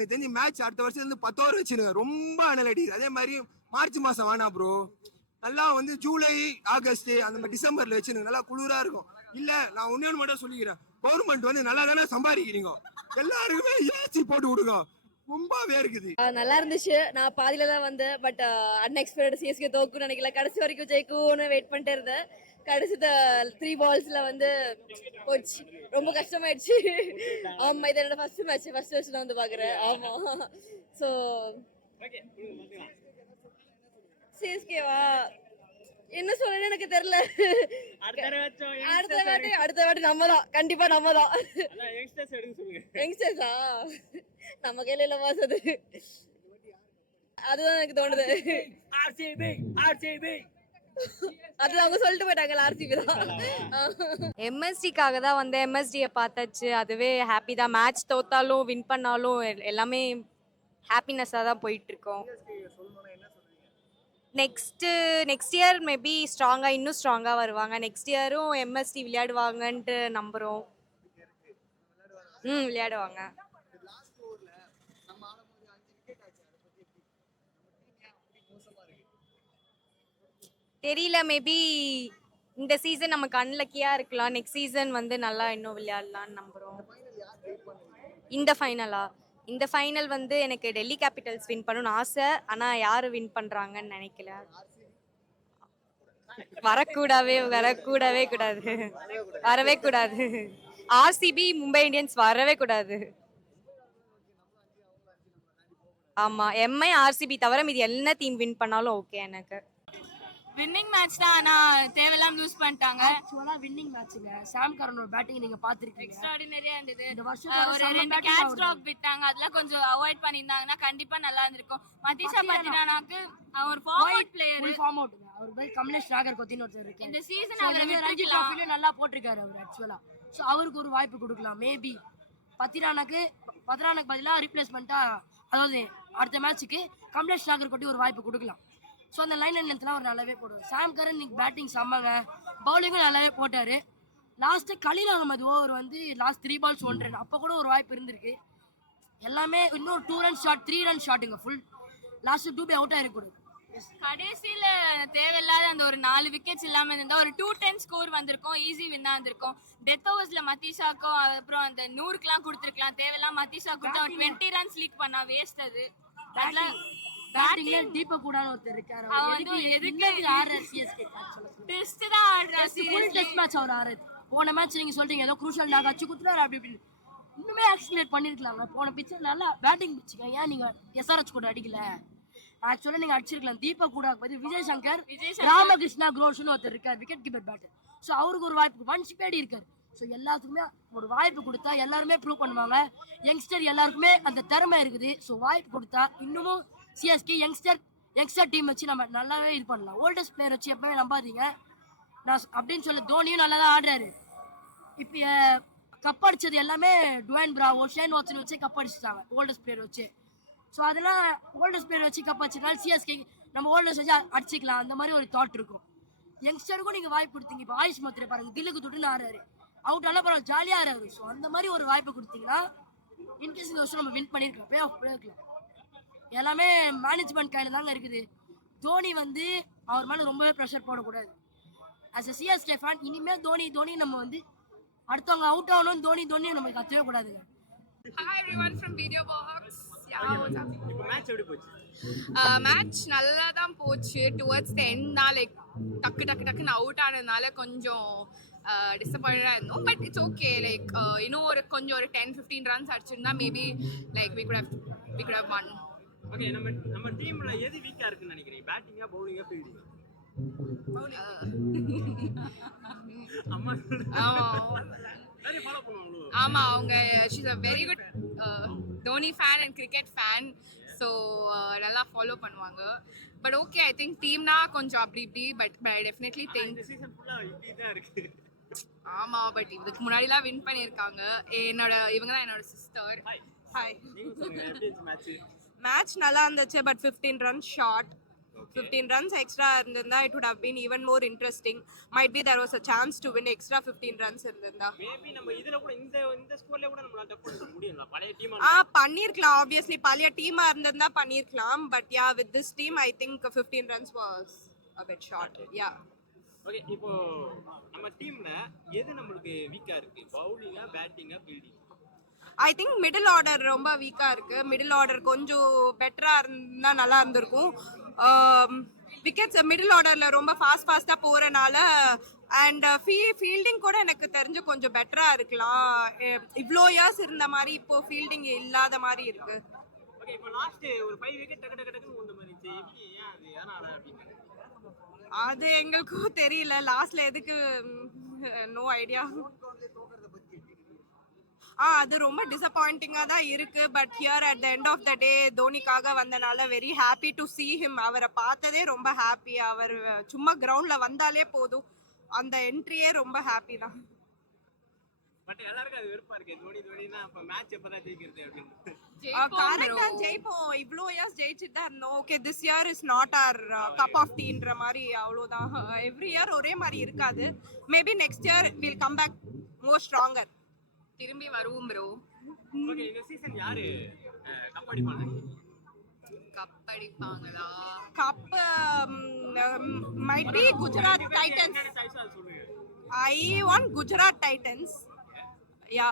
எனக்கு தெரிஞ்சு மேட்ச் அடுத்த வருஷத்துல இருந்து பத்து ஓவர் வச்சிருங்க ரொம்ப அனல் அடிக்குது அதே மாதிரி மார்ச் மாசம் வேணா ப்ரோ நல்லா வந்து ஜூலை ஆகஸ்ட் அந்த மாதிரி டிசம்பர்ல வச்சிருங்க. நல்லா குளிரா இருக்கும். இல்ல நான் ஒன்று மட்டும் சொல்லிக்கிறேன். கவர்மெண்ட் வந்து நல்லா தானே சம்பாதிக்கிறீங்க? எல்லாருக்குமே ஏசி போட்டு விடுங்க. ரொம்பவே இருக்குது ஆ, நல்லா இருந்துச்சு நான் பாதியில தான் வந்தேன். பட் அன்எக்ஸ்பெக்டட் சிஎஸ்கே தோக்குன்னு நினைக்கல. கடைசி வரைக்கும் ஜெயிக்கும்னு வெயிட் பண்ணிட்டே இருந்தேன். கடைசி த்ரீ பால்ஸ்ல வந்து போச்சு. ரொம்ப கஷ்டமாயிடுச்சு. ஆமா இது என்னோட ஃபர்ஸ்ட் மேட்ச் ஃபர்ஸ்ட் மேட்ச் நான் வந்து பாக்குறேன். ஆமா. ஸோ சிஎஸ்கேவா என்ன சொல்றேன்னு எனக்கு தெரியல. அடுத்த வாட்டி அடுத்த வாட்டி நம்ம தான் கண்டிப்பா நம்ம தான் யங்ஸ்டர்ஸா நம்ம கையில இல்ல அது. அதுதான் எனக்கு தோணுது. அது அவங்க சொல்லிட்டு போயிட்டாங்க ஆர்சிபி தான். எம்எஸ்டிக்காக தான் வந்து எம்எஸ்டியை பார்த்தாச்சு. அதுவே ஹாப்பி தான். மேட்ச் தோத்தாலும் வின் பண்ணாலும் எல்- எல்லாமே ஹாப்பினஸ்ஸாக தான் போயிட்டு இருக்கோம். நெக்ஸ்ட்டு நெக்ஸ்ட் இயர் மேபி ஸ்ட்ராங்காக இன்னும் ஸ்ட்ராங்காக வருவாங்க. நெக்ஸ்ட் இயரும் எம்எஸ்டி விளையாடுவாங்கன்ட்டு நம்புகிறோம் ம் விளையாடுவாங்க. தெரியல மேபி இந்த சீசன் நமக்கு அன்லக்கியாக இருக்கலாம். நெக்ஸ்ட் சீசன் வந்து நல்லா இன்னும் விளையாடலான்னு நம்புகிறோம் இந்த ஃபைனலா இந்த ஃபைனல் வந்து எனக்கு டெல்லி கேபிட்டல்ஸ் வின் பண்ணணும்னு ஆசை. ஆனால் யார் வின் பண்ணுறாங்கன்னு நினைக்கல. வரக்கூடாவே வரக்கூடவே கூடாது. வரவே கூடாது. ஆர்சிபி மும்பை இந்தியன்ஸ் வரவே கூடாது. ஆமாம் எம்ஐ ஆர்சிபி தவிர மீது என்ன டீம் வின் பண்ணாலும் ஓகே எனக்கு. வின்னிங் மேட்ச் தான் ஆனா தேவையில்லாம லூஸ் பண்ணிட்டாங்க. ஆக்சுவலா வின்னிங் மேட்ச்ங்க சாம் கரனோட பேட்டிங் நீங்க பாத்திருக்கீங்க எக்ஸ்ட்ராடினரியா இருந்தது. இந்த வருஷம் ஒரு ரெண்டு கேட்ச் ட்ராப் விட்டாங்க. அதெல்லாம் கொஞ்சம் அவாய்ட் பண்ணியிருந்தாங்கன்னா கண்டிப்பா நல்லா இருந்திருக்கும். மதிஷா பத்திரானாக்கு அவன் ஒரு ஃபார்வர்ட் பிளேயர் ஃபார்ம் அவுட் அவர் பேர் கமலேஷ் நாகர் கொத்தின்னு ஒருத்தர் இருக்காரு. இந்த சீசன் அவரை ரஞ்சி டிராஃபிலும் நல்லா போட்டிருக்காரு அவர் ஆக்சுவலா ஸோ அவருக்கு ஒரு வாய்ப்பு கொடுக்கலாம். மேபி பத்திரானாக்கு பத்திரானாக்கு பதிலாக ரீப்ளேஸ்மெண்ட்டா அதாவது அடுத்த மேட்ச்சுக்கு கமலேஷ் நாகர் கொட்டி ஒரு வாய்ப்பு கொடுக்கலாம். ஸோ அந்த லைன் லென்த்லாம் அவர் நல்லாவே போடுவார். சாம் கரன் இன்னைக்கு பேட்டிங் செம்மங்க. பவுலிங்கும் நல்லாவே போட்டார். லாஸ்ட்டு கலீல் அகமது ஓவர் வந்து last three balls one run அப்போ கூட ஒரு வாய்ப்பு இருந்திருக்கு. எல்லாமே இன்னொரு two run shot three run ஷாட்டுங்க full last two by out ஆயிருக்கூடாது கடைசியில தேவையில்லாத அந்த ஒரு நாலு விக்கெட்ஸ் இல்லாம இருந்தா ஒரு டூ டென் ஸ்கோர் வந்திருக்கும் ஈஸி வின்னா இருந்திருக்கும் டெத் ஓவர்ஸ்ல மத்திஷாக்கும் அப்புறம் அந்த நூறுக்குலாம் கொடுத்துருக்கலாம். தேவையில்லாம மத்திஷா கொடுத்து அவன் டுவெண்ட்டி ரன்ஸ் லீட் பண்ணா வேஸ்ட் அது. அதெல்லாம் பேட்டிங்ல தீபக் கூடான்னு ஒருத்தர் இருக்காரு. அவன் வந்து எதுக்கு சிஎஸ்கே டெஸ்ட் தான் ஆடுறா ஃபுல். டெஸ்ட் மேட்ச் அவர் ஆறு போன மேட்ச் நீங்க சொல்றீங்க ஏதோ குரூஷல் நாங்க அச்சு குத்துறாரு அப்படி இப்படி இன்னுமே ஆக்சிலேட் பண்ணிருக்கலாங்க போன பிச்சர் நல்லா பேட்டிங் பிச்சுங்க ஏன் நீங்க எஸ்ஆர்ஹெச் கூட அடிக்கல? ஆக்சுவலா நீங்க அடிச்சிருக்கலாம். தீபக் கூட பதில் விஜய் சங்கர் ராமகிருஷ்ணா குரோஷ்னு ஒருத்தர் இருக்கார். விக்கெட் கீப்பர் பேட்டர் ஸோ அவருக்கு ஒரு வாய்ப்பு வன்ஸ் பேடி இருக்காரு. ஸோ எல்லாத்துக்குமே ஒரு வாய்ப்பு கொடுத்தா எல்லாருமே ப்ரூவ் பண்ணுவாங்க. யங்ஸ்டர் எல்லாருக்குமே அந்த திறமை இருக்குது. ஸோ வாய்ப்பு கொடுத்தா இன்னமும் சிஎஸ்கே யங்ஸ்டர் யங்ஸ்டர் டீம் வச்சு நம்ம நல்லாவே இது பண்ணலாம். ஓல்டஸ்ட் பிளேயர் வச்சு எப்பவுமே நம்பாதீங்க. நான் அப்படின்னு சொல்ல தோனியும் நல்லா தான் ஆடுறாரு. இப்போ கப் அடிச்சது எல்லாமே டுவைன் பிராவோ ஷேன் வாட்சன் வச்சு கப் அடிச்சிட்டாங்க ஓல்டஸ்ட் பிளேயர் வச்சு. ஸோ அதெல்லாம் ஓல்டஸ்ட் பிளேயர் வச்சு கப் அடிச்சதுனால சிஎஸ்கே நம்ம ஓல்டஸ்ட் வச்சு அடிச்சிக்கலாம் அடிச்சுக்கலாம். அந்த மாதிரி ஒரு தாட் இருக்கும். யங்ஸ்டருக்கும் நீங்கள் வாய்ப்பு கொடுத்தீங்க. இப்போ ஆயுஷ் மத்திரை பாருங்க தில்லுக்கு தொட்டுன்னு ஆடுறாரு. அவுட் ஆனால் பரவாயில்ல ஜாலியாக ஆறாரு ஸோ அந்த மாதிரி ஒரு வாய்ப்பு கொடுத்தீங்கன்னா இன்கேஸ் இந்த வருஷம் நம்ம வின் பண்ணியிருக்கலாம். பே ஆஃப் எல்லாமே மேனேஜ்மெண்ட் கையில் தாங்க இருக்குது. தோனி வந்து அவர் மேலே ரொம்பவே ப்ரெஷர் போடக்கூடாது. ஆஸ் எ சிஎஸ்கே ஃபேன் இனிமேல் தோனி தோனி நம்ம வந்து அடுத்தவங்க அவுட் ஆகணும் தோனி தோனி நம்ம கத்தவே கூடாதுங்க. Yeah, what's up? இப்போ மேட்ச் எப்படி போச்சு? மேட்ச் நல்லா தான் போச்சு. டுவர்ட்ஸ் த எண்ட் தான் லைக் டக்கு டக்கு டக்குன்னு அவுட் ஆனதுனால கொஞ்சம் டிசப்பாயிண்டாக இருந்தோம். பட் இட்ஸ் ஓகே லைக் இன்னும் ஒரு கொஞ்சம் ஒரு ten fifteen runs அடிச்சிருந்தா maybe like we could have we could have won okay நம்ம நம்ம டீம்ல எது வீக்கா இருக்குன்னு நினைக்கிறீங்க? பேட்டிங்கா பவுலிங்கா ஃபீல்டிங்கா அம்மா ஆமா அவங்க she's a very good Dhoni fan and cricket fan so நல்லா ஃபாலோ பண்ணுவாங்க. பட் ஓகே ஐ திங்க் டீம்னா கொஞ்சம் அப்படி இப்படி but but I definitely think ஆமா பட் இதுக்கு முன்னாடிலாம் வின் பண்ணியிருக்காங்க. என்னோட இவங்க தான் என்னோட சிஸ்டர் ஹாய் மேட்ச் நல்லா இருந்துச்சு but fifteen run short fifteen runs extra இருந்திருந்தா it would have been even more interesting. Might be there was a chance to win extra 15 runs இருந்திருந்தா. மேபி நம்ம இதுல கூட இந்த இந்த ஸ்கோர்ல கூட நம்மளால டஃப் பண்ண முடியும்ல? பழைய டீம் ஆ பண்ணிருக்கலாம். ஆப்வியஸ்லி பழைய டீமா இருந்திருந்தா பண்ணிருக்கலாம். But yeah with this team I think 15 runs was a bit short. Yeah okay இப்போ நம்ம டீம்ல எது நம்மளுக்கு வீக்கா இருக்கு? பவுலிங்கா பேட்டிங்கா fielding I think middle order ரொம்ப வீக்கா இருக்கு. மிடில் ஆர்டர் கொஞ்சம் பெட்டரா இருந்தா நல்லா இருந்திருக்கும். விக்கெட்ஸ் மிடில் ஆர்டர்ல ரொம்ப ஃபாஸ்ட் ஃபாஸ்டா போறனால அண்ட் ஃபீ ஃபீல்டிங் கூட எனக்கு தெரிஞ்சு கொஞ்சம் பெட்டரா இருக்கலாம். இவ்ளோ இயர்ஸ் இருந்த மாதிரி இப்போ ஃபீல்டிங் இல்லாத மாதிரி இருக்கு. ஓகே இப்போ லாஸ்ட் ஒரு 5 விக்கெட் டக்கு டக்கு டக்குன்னு கொண்டு மாதிரி எப்படி ஏன் அது ஏனால அப்படின்னு அது எங்களுக்கும் தெரியல. லாஸ்ட்ல எதுக்கு? நோ ஐடியா ஆ அது ரொம்ப டிசப்பாயிண்டிங்காக தான் இருக்கு. But here at the end of the day தோனிக்காக வந்தனால very happy to see him. அவரை பார்த்ததே ரொம்ப ஹாப்பி அவர் சும்மா கிரவுண்ட்ல வந்தாலே போதும். அந்த என்ட்ரியே ரொம்ப ஹாப்பி தான். பட் எல்லாருக்கும் அது வெறுப்பா இருக்கு. தோனி தோனினா அப்ப மேட்ச் எப்பதான் ஜெயிக்கிறது அப்படின்னு. கரெக்டா ஜெயிப்போம். இவ்ளோ இயர்ஸ் ஜெயிச்சுட்டு தான் இருந்தோம். Okay this year is not our cup of டீன்ற மாதிரி அவ்வளோதான் எவ்ரி இயர் ஒரே மாதிரி இருக்காது. Maybe next year will come back more stronger திரும்பி வருவோம் ப்ரோ ஓகே இந்த சீசன் யாரு கப் அடிப்பாங்க? Cup அடிப்பாங்களா? Cup might be Gujarat Titans I want Gujarat Titans ya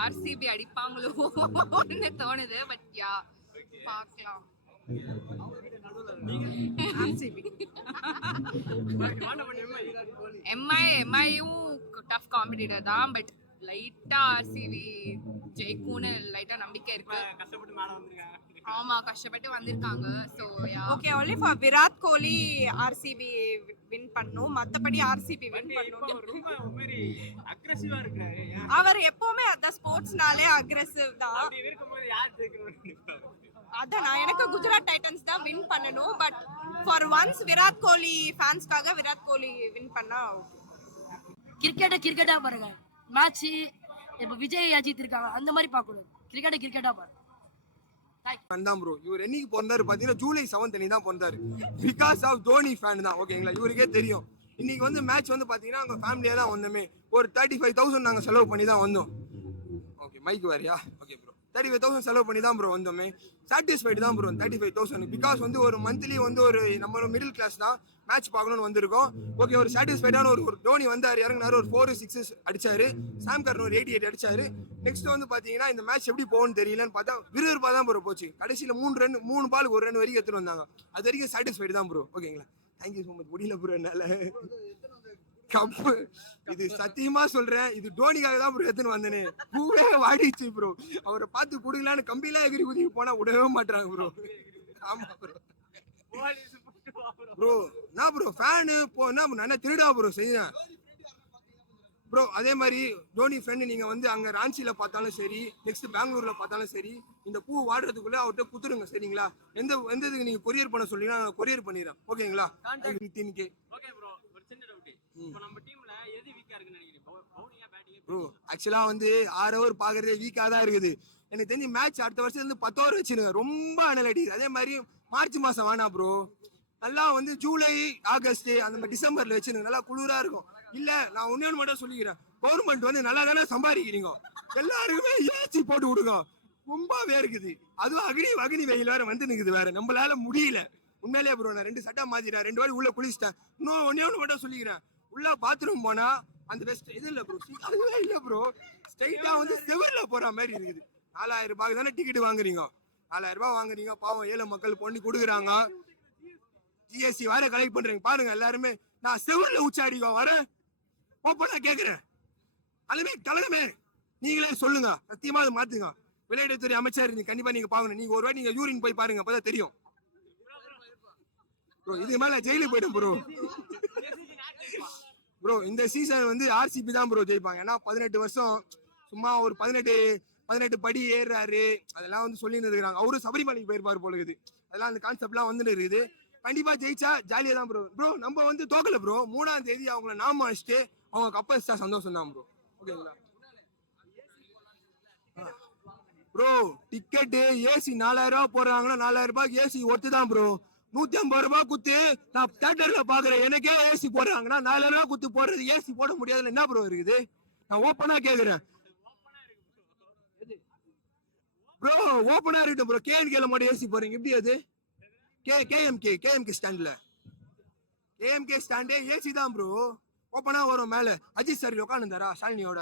RCB அடிப்பாங்களோன்னு தோணுது பட் யா பார்க்கலாம். RCB MI. எம்ஐயும் டஃப் காம்படிட்டர் தான் பட் லைட்டா ஆர்சிபி ஜெயிக்கும்னு லைட்டா நம்பிக்கை இருக்கு. கஷ்டப்பட்டு மேல வந்திருக்காங்க. ஆமா கஷ்டப்பட்டு வந்திருக்காங்க. So yeah okay only for Virat Kohli RCB win பண்ணும். மத்தபடி ஆர்சிபி வின் பண்ணும். அக்ரெசிவா இருக்காரு. அவர் எப்பவுமே அதான் ஸ்போர்ட்ஸ்னாலே அக்ரெசிவ் தான். அப்படி இருக்கும்போது யார் ஜெயிக்கணும்னு நினைப்பாரு அதான் நான் எனக்கு குஜராத் டைட்டன்ஸ் தான் வின் பண்ணணும். But for once Virat Kohli ஃபேன்ஸ்க்காக Virat Kohli win பண்ணா okay. கிரிக்கெட்டை கிரிக்கெட்டாக பாருங்க. மேட்ச் இப்போ விஜய் அஜித் இருக்காங்க. அந்த மாதிரி பார்க்கக்கூடாது கிரிக்கெட்டை கிரிக்கெட்டாக பாருங்க. தான் ப்ரோ இவர் என்னைக்கு பிறந்தாரு பாத்தீங்கன்னா ஜூலை செவன்த் அன்னைக்கு தான் பிறந்தாரு. பிகாஸ் ஆஃப் தோனி ஃபேன் தான். ஓகேங்களா இவருக்கே தெரியும். இன்னைக்கு வந்து மேட்ச் வந்து பாத்தீங்கன்னா அவங்க ஃபேமிலியா தான் வந்தோமே. ஒரு தேர்ட்டி ஃபைவ் தௌசண்ட் நாங்க செலவு பண்ணி தான் வந்தோம். ஓகே மைக் வேறையா? Okay bro thirty five thousand செலவு பண்ணி தான் ப்ரோ வந்தோமே. சாட்டிஸ்ஃபைடு தான் bro thirty five thousand because வந்து ஒரு மந்த்லி வந்து ஒரு நம்ம மிடில் கிளாஸ் தான் மேட்ச் பார்க்கணும்னு வந்திருக்கோம். ஓகே ஒரு சாட்டிஸ்ஃபைடான ஒரு ஒரு தோனி வந்தார் இறங்கினார் ஒரு ஃபோர் சிக்ஸஸ் அடிச்சாரு. சாம் கர்ன் ஒரு எயிட்டி எயிட் அடிச்சாரு. நெக்ஸ்ட் வந்து பார்த்தீங்கன்னா இந்த மேட்ச் எப்படி போகணும்னு தெரியலன்னு பார்த்தா விறுவிறுப்பாக தான் ப்ரோ போச்சு. கடைசியில் மூணு ரன் மூணு பாலுக்கு ஒரு ரன் வரைக்கும் எடுத்துகிட்டு வந்தாங்க. அது வரைக்கும் சாட்டிஸ்ஃபைடு தான் ப்ரோ ஓகேங்களா தேங்க்யூ ஸோ மச் முடியல ப்ரோ என்னால. கப்பு. இது சத்தியமா சொல்றேன். இது டோனிக்காக தான் ப்ரோ எடுத்துன்னு வந்தேனே. பூவே வாடிச்சு ப்ரோ அவரை பார்த்து கொடுங்களான்னு கம்பிலாம் எகிரி குதிக்கு போனா விடவே மாட்டாங்க ப்ரோ ஆமா ப்ரோ ப்ரோ என்ன ப்ரோ ஃபேனு போ என்ன நான் என்ன திருடா ப்ரோ செய்யறேன் ப்ரோ அதே மாதிரி தோனி ஃப்ரெண்டு நீங்க வந்து அங்க ராஞ்சியில பார்த்தாலும் சரி நெக்ஸ்ட் பெங்களூர்ல பார்த்தாலும் சரி இந்த பூ வாடுறதுக்குள்ள அவர்கிட்ட குத்துருங்க சரிங்களா? எந்த எந்த இதுக்கு நீங்க கொரியர் பண்ண சொல்லிங்கன்னா நான் கொரியர் பண்ணிடுறேன். ஓகேங்களா வித்தின் கே ஓகே ப்ரோ ஆக்சுவலா வந்து ஆறு ஓவர் பாக்குறதே வீக்கா தான் இருக்குது. எனக்கு தெரிஞ்சு மேட்ச் அடுத்த வருஷத்துல இருந்து பத்து ஓவர் வச்சிருங்க. ரொம்ப அனல் அடிக்குது அதே மாதிரி மார்ச் மாசம் வேணாம் ப்ரோ நல்லா வந்து ஜூலை ஆகஸ்ட் அந்த மாதிரி டிசம்பர்ல வச்சிருங்க. நல்லா குளிரா இருக்கும். இல்ல நான் ஒண்ணு மட்டும் சொல்லிக்கிறேன். கவர்மெண்ட் வந்து நல்லா தானே சம்பாதிக்கிறீங்க. எல்லாருக்குமே ஏசி போட்டு விடுங்க. ரொம்பவே இருக்குது அதுவும் அக்னி அக்னி வெயில் வேற வந்து நிக்குது வேற. நம்மளால முடியல. உண்மையிலேயே ப்ரோ நான் ரெண்டு சட்டை மாத்திட்டேன். ரெண்டு வாடி உள்ள குளிச்சிட்டேன். இன்னும் ஒன்னே ஒன்று மட்டும் சொல்லிக்கிறேன். உள்ள பாத்ரூம் போனா அந்த பெஸ்ட் இது இல்லை ப்ரோ அதுவே இல்லை ப்ரோ ஸ்ட்ரைட்டா வந்து செவரில் போற மாதிரி இருக்குது. நாலாயிரம் ரூபாய்க்கு தானே டிக்கெட் வாங்குறீங்க? நாலாயிரம் ரூபாய் வாங்குறீங்க. பாவம் ஏழை மக்கள் பொண்ணு கொடுக்குறாங்க. ஜிஎஸ்டி வேற கலெக்ட் பண்றீங்க. பாருங்க எல்லாருமே. நான் செவரில் உச்சாடிக்கோ வரேன். ஓப்பனா கேட்குறேன் அதுமே தலைமை நீங்களே சொல்லுங்க. சத்தியமா அதை மாத்துங்க. விளையாட்டுத்துறை அமைச்சர் நீங்க கண்டிப்பா நீங்க பாக்கணும். நீங்க ஒரு வாட்டி நீங்க யூரின் போய் பாருங்க அப்பதான் தெரியும். ப்ரோ இது மேல ஜெயிலுக்கு போயிடும் ப்ரோ ப்ரோ இந்த சீசன் வந்து ஆர்சிபி தான் ப்ரோ ஜெயிப்பாங்க. ஏன்னா பதினெட்டு வருஷம் சும்மா ஒரு பதினெட்டு பதினெட்டு படி ஏறுறாரு. அதெல்லாம் வந்து சொல்லின்னு இருக்கிறாங்க. அவரும் சபரிமலைக்கு போயிருப்பாரு போல இருக்குது. அதெல்லாம் அந்த கான்செப்ட்லாம் வந்துன்னு இருக்குது. கண்டிப்பா ஜெயிச்சா ஜாலியா தான் ப்ரோ ப்ரோ நம்ம வந்து தோக்கல ப்ரோ மூணாம் தேதி அவங்கள நாம அடிச்சுட்டு அவங்க கப்ப வச்சா சந்தோஷம் தான் ப்ரோ ஓகேங்களா ப்ரோ டிக்கெட்டு ஏசி நாலாயிரம் ரூபா போடுறாங்கன்னா நாலாயிரம் ரூபாய்க்கு ஏசி ஒத்து தான் ப்ரோ நூத்தி ஐம்பது ரூபாய் குத்து நான் தியேட்டர்ல பாக்குறேன். எனக்கே ஏசி போடுறாங்கன்னா நாலு ரூபாய் குத்து போடுறது ஏசி போட முடியாதுன்னு என்ன ப்ரோ இருக்குது? நான் ஓப்பனா கேக்குறேன். ப்ரோ ஓப்பனா இருக்கட்டும் ப்ரோ கேஎன்கேல மட்டும் ஏசி போறீங்க எப்படி அது? கே கேஎம்கே கேஎம்கே ஸ்டாண்ட்ல கேஎம்கே ஸ்டாண்டே ஏசி தான் ப்ரோ ஓப்பனா வரும் மேல. அஜித் சார் உட்காந்துருந்தாரா ஷாலினியோட?